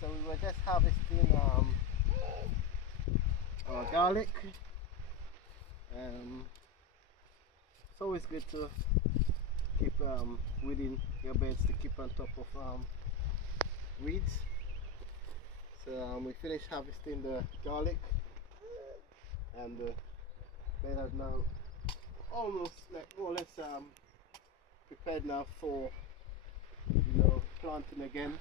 So we were just harvesting our garlic. It's always good to keep within your beds to keep on top of weeds. So we finished harvesting the garlic, and the bed are now almost like more or less prepared now for planting again.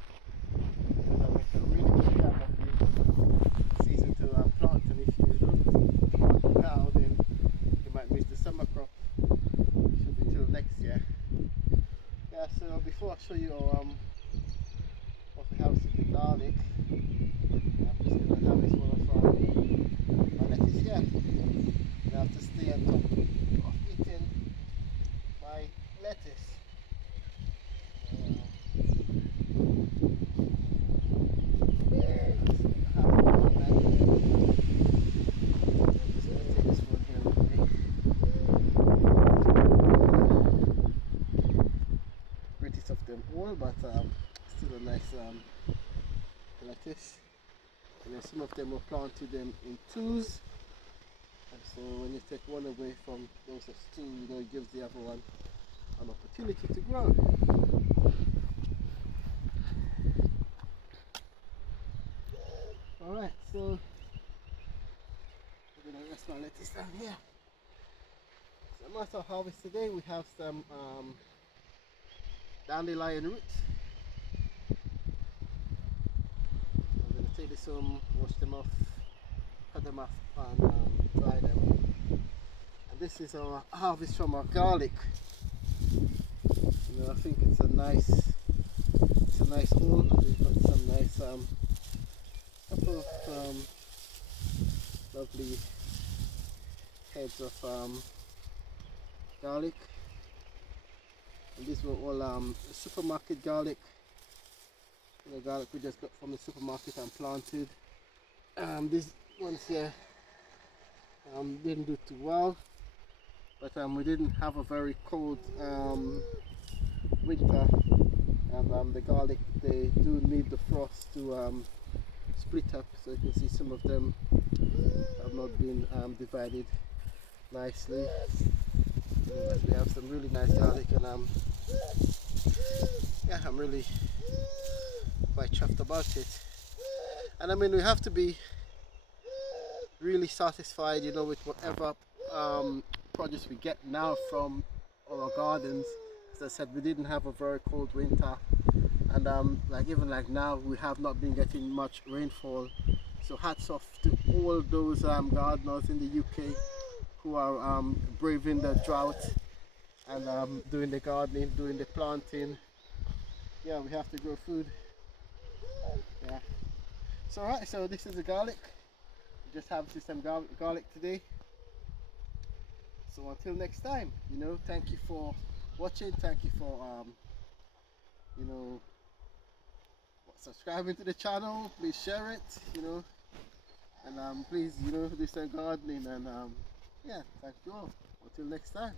It's a really good time of the season to plant, and if you don't plant now, then you might miss the summer crop. It should be till next year. Yeah, so before I show you what we have in the garlic, I'm just going to harvest one of my lettuce here. I have to stay on top of eating my lettuce. Of them all, but still a nice lettuce. And then some of them were planted them in twos, and so when you take one away from those that's two, it gives the other one an opportunity to grow. Alright, so we're going to rest my lettuce down here. So most of harvest today, we have some dandelion roots. I'm going to take this home, wash them off, cut them off and dry them. And this is our harvest from our garlic. I think it's a nice haul. We've got some nice couple of lovely heads of garlic. And these were all supermarket garlic. The garlic we just got from the supermarket and planted. These ones here didn't do too well, but we didn't have a very cold winter, and the garlic, they do need the frost to split up. So you can see some of them have not been divided nicely. We have some really nice garlic, and yeah, I'm really quite chuffed about it. And I mean, we have to be really satisfied, with whatever produce we get now from our gardens. As I said, we didn't have a very cold winter, and even now, we have not been getting much rainfall. So hats off to all those gardeners in the UK who are braving the drought and doing the gardening, doing the planting. Yeah, we have to grow food. Yeah. So alright, so this is the garlic. We just harvested some garlic today. So until next time, thank you for watching. Thank you for subscribing to the channel. Please share it, and please, do some gardening, and yeah, thank you all. Until next time.